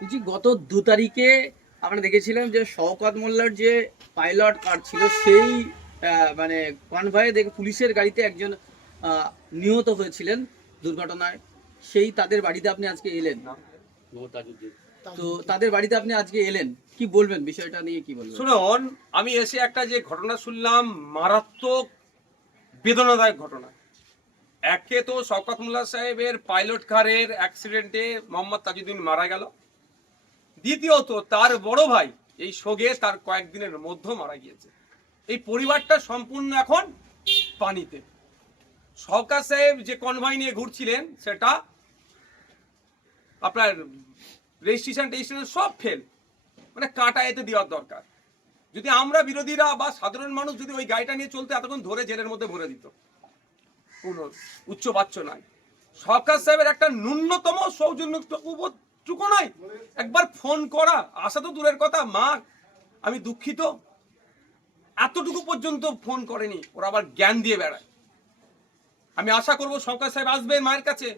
বলছি গত 2 তারিখে আমরা দেখেছিলাম যে শওকত মোল্লার যে পাইলট কার ছিল সেই মানে কনভয়ে দেখে পুলিশের গাড়িতে একজন আহ, নিহত হয়েছিলেন দুর্ঘটনায়। সেই তাদের বাড়িতে আপনি আজকে এলেন, তো তাদের বাড়িতে আপনি আজকে এলেন, কি বলবেন বিষয়টা নিয়ে, কি বলবেন? শুনুন, আমি এসে একটা যে ঘটনা শুনলাম, মারাত্মক বেদনাদায়ক ঘটনা। একে তো শওকত মোল্লা সাহেবের পাইলট কারের অ্যাক্সিডেন্টে মোহাম্মদ তাজউদ্দিন মারা গেল। দ্বিতীয়ত তার বড় ভাই এই শোকে তার কয়েকদিনের মধ্যে মারা গিয়েছে। এই পরিবারটা সম্পূর্ণ এখন পানিতে। শওকত সাহেব যে কনভয় নিয়ে ঘুরছিলেন সেটা আপনার রেজিস্ট্রেশন সব ফেল, মানে কাটা এতে দেওয়ার দরকার। যদি আমরা বিরোধীরা বা সাধারণ মানুষ যদি ওই গাড়িটা নিয়ে চলতে এতক্ষণ ধরে জেলের মধ্যে ভরে দিত। কোনো উচ্চবাচ্য নাই। সরকার সাহেবের একটা ন্যূনতম সৌজন্যটুকু নাই, একবার ফোন করা, আসা তো দূরের কথা, মা আমি দুঃখিত, এতটুকু পর্যন্ত ফোন করেনি। ওরা আবার জ্ঞান দিয়ে বেড়ায়। আমি আশা করব সরকার সাহেব আসবে মায়ের কাছে,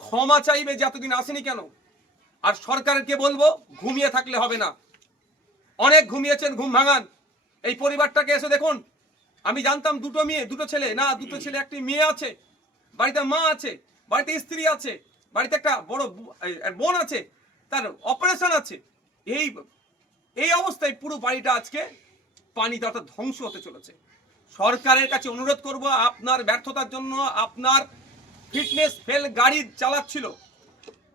ক্ষমা চাইবে যে এতদিন আসেনি কেন। আর সরকারকে বলবো ঘুমিয়ে থাকলে হবে না, অনেক ঘুমিয়েছেন, ঘুম ভাঙান। এই পরিবারটাকে এসে দেখুন। আমি জানতাম দুটো মেয়ে দুটো ছেলে, না দুটো ছেলে একটি মেয়ে আছে, বাড়িতে মা আছে, বাড়িতে স্ত্রী আছে, বাড়িতে একটা বড় বোন আছে, তার অপারেশন আছে। এই এই অবস্থায় পুরো বাড়িটা আজকে পানিতে অর্থাৎ ধ্বংস হতে চলেছে। সরকারের কাছে অনুরোধ করব, আপনার ব্যর্থতার জন্য আপনার ফিটনেস ফেল গাড়ি চালাচ্ছিল,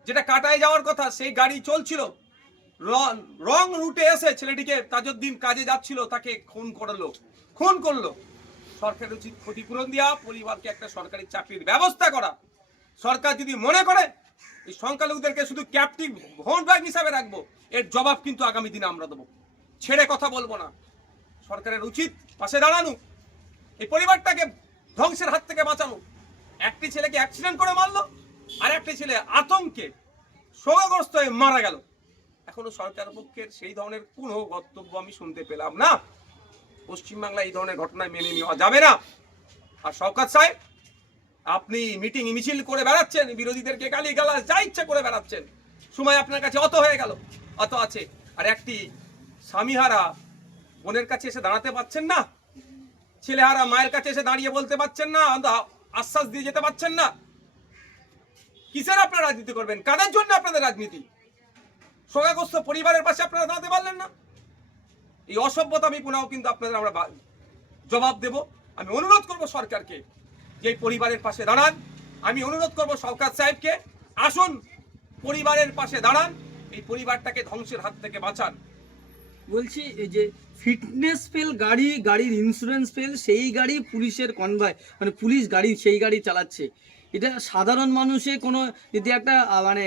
যেটা কাটায় যাওয়ার কথা সেই গাড়ি চলছিল, রং রুটে এসে ছেলেটিকে তাজউদ্দিন কাজে যাচ্ছিল, তাকে খুন করলো। সরকারের উচিত ক্ষতিপূরণ দেওয়া, পরিবারকে একটা সরকারি চাকরির ব্যবস্থা করা। সরকার যদি মনে করে এই সংখ্যালঘুদেরকে শুধু ক্যাপটিভ ভোট ব্যাংক হিসাবে রাখবো, এর জবাব কিন্তু আগামী দিনে আমরা দেবো। ছেড়ে কথা বলবো না। সরকারের উচিত পাশে দাঁড়ানো, এই পরিবারটাকে ধ্বংসের হাত থেকে বাঁচানো। একটি ছেলেকে অ্যাক্সিডেন্ট করে মারলো, আর একটি ছেলে আতঙ্কে শোকগ্রস্ত হয়ে মারা গেল। এখনো সরকার পক্ষের সেই ধরনের কোনো বক্তব্য আমি শুনতে পেলাম না। পশ্চিমবাংলায় এই ধরনের ঘটনায় মেনে নেওয়া যাবে না। আর শওকত সাহেব, আপনি মিটিং মিছিল করে বেড়াচ্ছেন, বিরোধীদেরকে গালি গালাজ যা ইচ্ছা করে বেড়াচ্ছেন, সময় আপনার কাছে অত হয়ে গেল, অত আছে। আর একটি স্বামীহারা বোনের কাছে এসে দাঁড়াতে পারছেন না, ছেলেহারা মায়ের কাছে এসে দাঁড়িয়ে বলতে পারছেন না, আশ্বাস দিয়ে যেতে পারছেন না। কিসের আপনারা রাজনীতি করবেন? কাদের জন্য আপনাদের রাজনীতি? শোকাগ্রস্ত পরিবারের পাশে আপনারা দাঁড়াতে পারলেন না। এই অসভ্যতা আমি পুনঃ কিন্তু আপনাদের আমরা জবাব দেব। আমি অনুরোধ করব সরকারকে যে পরিবারের পাশে দাঁড়ান। আমি অনুরোধ করব শওকত সাহেবকে, আসুন পরিবারের পাশে দাঁড়ান, এই পরিবারটাকে ধ্বংসের হাত থেকে বাঁচান। বলছি এই যে ফিটনেস ফেল গাড়ি, গাড়ির ইন্স্যুরেন্স ফেল, সেই গাড়ি পুলিশের কনভয়, মানে পুলিশ গাড়ি সেই গাড়ি চালাচ্ছে। এটা সাধারণ মানুষে কোনো যদি একটা মানে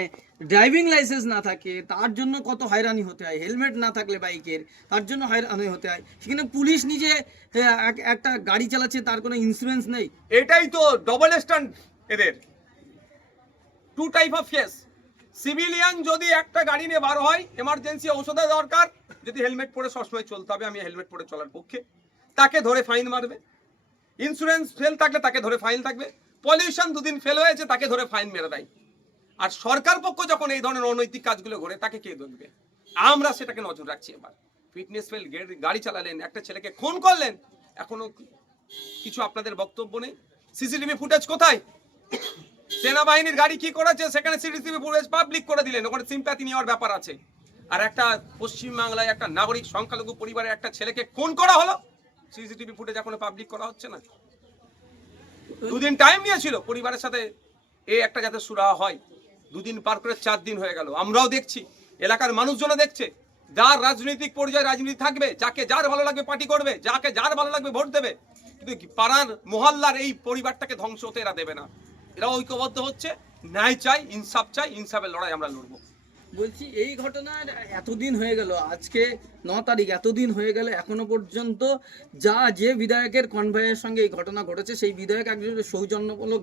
ড্রাইভিং লাইসেন্স না থাকে তার জন্য কত হয়রানি হতে হয়, হেলমেট না থাকলে বাইকের তার জন্য হয়রানি হতে হয়। সেখানে পুলিশ নিজে একটা গাড়ি চালাচ্ছে, তার কোনো ইন্স্যুরেন্স নেই। এটাই তো ডবল স্ট্যান্ড এদের। Two type of case. Civilian যদি একটা গাড়ি নিয়ে বার হয়, এমার্জেন্সি ঔষধের দরকার, যদি হেলমেট পরে সবসময় চলতে হবে, আমি হেলমেট পরে চলার পক্ষে, তাকে ধরে ফাইন মারবে। ইন্স্যুরেন্স ফেল থাকলে তাকে ধরে ফাইন থাকবে। পলিউশন দুদিন ফেল হয়েছে তাকে ধরে ফাইন মেরে দেয়। আর সরকার পক্ষ যখন এই ধরনের অনৈতিক কাজগুলো করে, তাকে কে দেখবে? আমরা সেটাকে নজর রাখছি। এবার ফিটনেস ফেল গাড়ি চালালেন, একটা ছেলেকে খুন করলেন, এখনো কিছু আপনাদের বক্তব্য নেই। সিসিটিভি ফুটেজ কোথায়? সেনাবাহিনীর গাড়ি কি করেছে সেখানে সিসিটিভি ফুটেজ পাবলিক করে দিলেন, ওখানে সিম্প্যাথি নেওয়ার ব্যাপার আছে। আর একটা পশ্চিমবাংলায় একটা নাগরিক সংখ্যালঘু পরিবারের একটা ছেলেকে খুন করা হলো, সিসিটিভি ফুটেজ এখনো পাবলিক করা হচ্ছে না। দুদিন টাইম নিয়েছিল পরিবারের সাথে একটা যাতে সুরাহা হয়। দুদিন পার করে 4 দিন হয়ে গেল। আমরাও দেখছি, এলাকার মানুষজনও দেখছে। যার রাজনৈতিক পর্যায়ে রাজনীতি থাকবে, যাকে যার ভালো লাগবে পার্টি করবে, যাকে যার ভালো লাগবে ভোট দেবে, কিন্তু পাড়ার মহল্লার এই পরিবারটাকে ধ্বংস হতে এরা দেবে না। এরা ঐক্যবদ্ধ হচ্ছে, ন্যায় চাই, ইনসাফ চাই, ইনসাফের লড়াই আমরা লড়বো। বলছি এই ঘটনার এতদিন হয়ে গেল, আজকে 9 তারিখ, এতদিন হয়ে গেল এখনো পর্যন্ত যে বিধায়কের কনভয়ের সঙ্গে এই ঘটনা ঘটেছে সেই বিধায়ক একজন সৌজন্যমূলক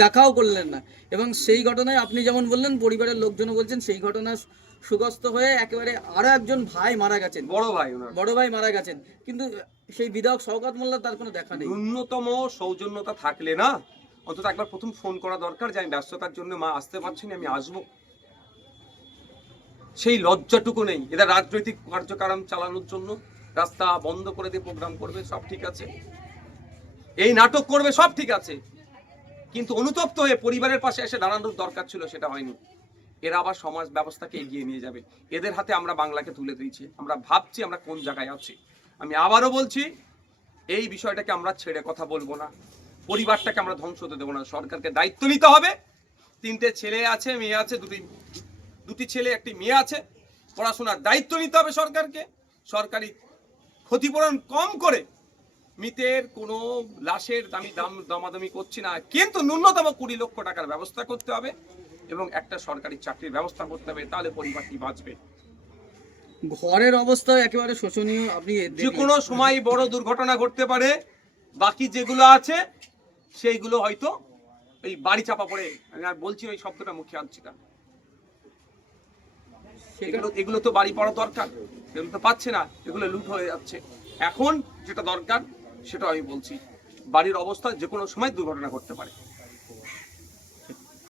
দেখাও করলেন না। এবং সেই ঘটনায় আপনি যেমন বললেন, পরিবারের লোকজনও বলছেন সেই ঘটনা সুগ্রস্ত হয়ে একেবারে আরো একজন ভাই মারা গেছেন, বড় ভাই মারা গেছেন, কিন্তু সেই বিধায়ক শওকত মোল্লা তার কোনো দেখা নেই। ন্যূনতম সৌজন্যতা থাকলে না, অন্তত একবার প্রথম ফোন করা দরকার যে আমি ব্যস্ততার জন্য মা আসতে পারছি না, আমি আসবো। সেই লজ্জাটুকু নেই। এদের রাজনৈতিক কার্যক্রম চালানোর জন্য রাস্তা বন্ধ করে দিয়ে প্রোগ্রাম করবে, সব ঠিক আছে, এই নাটক করবে, সব ঠিক আছে, কিন্তু অনুতপ্ত হয়ে পরিবারের পাশে এসে দাঁড়ানোর দরকার ছিল, সেটা হয়নি। এরা আবার সমাজ ব্যবস্থাকে এগিয়ে নিয়ে যাবে। এদের হাতে আমরা বাংলাকে তুলে দিয়েছি। আমরা ভাবছি আমরা কোন জায়গায় আছি। আমি আবারও বলছি, এই বিষয়টাকে আমরা ছেড়ে কথা বলবো না, পরিবারটাকে আমরা ধ্বংস হতে দেবো না। সরকারকে দায়িত্ব নিতে হবে। 3টে ছেলে আছে, মেয়ে আছে, দুটি ছেলে একটি মেয়ে আছে, পড়াশোনার দায়িত্ব নিতে হবে সরকারকে। সরকারি ক্ষতিপূরণ কম করে, মৃতের কোনো লাশের দামাদামি করছি না, কিন্তু ন্যূনতম 20 লক্ষ টাকার ব্যবস্থা করতে হবে এবং একটা সরকারি চাকরির ব্যবস্থা করতে হবে, তাহলে পরিবারটি বাঁচবে। ঘরের অবস্থা একেবারে শোচনীয়। আপনি যে কোনো সময় বড় দুর্ঘটনা ঘটতে পারে। বাকি যেগুলো আছে সেইগুলো হয়তো এই বাড়ি চাপা পড়ে, আমি আর বলছি ওই শব্দটা মুখে আনছি না, এগুলো তো বাড়ি পড়া দরকার, এগুলো তো পাচ্ছে না, এগুলো লুট হয়ে যাচ্ছে। এখন যেটা দরকার সেটা আমি বলছি, বাড়ির অবস্থা যে কোনো সময় দুর্ঘটনা ঘটতে পারে।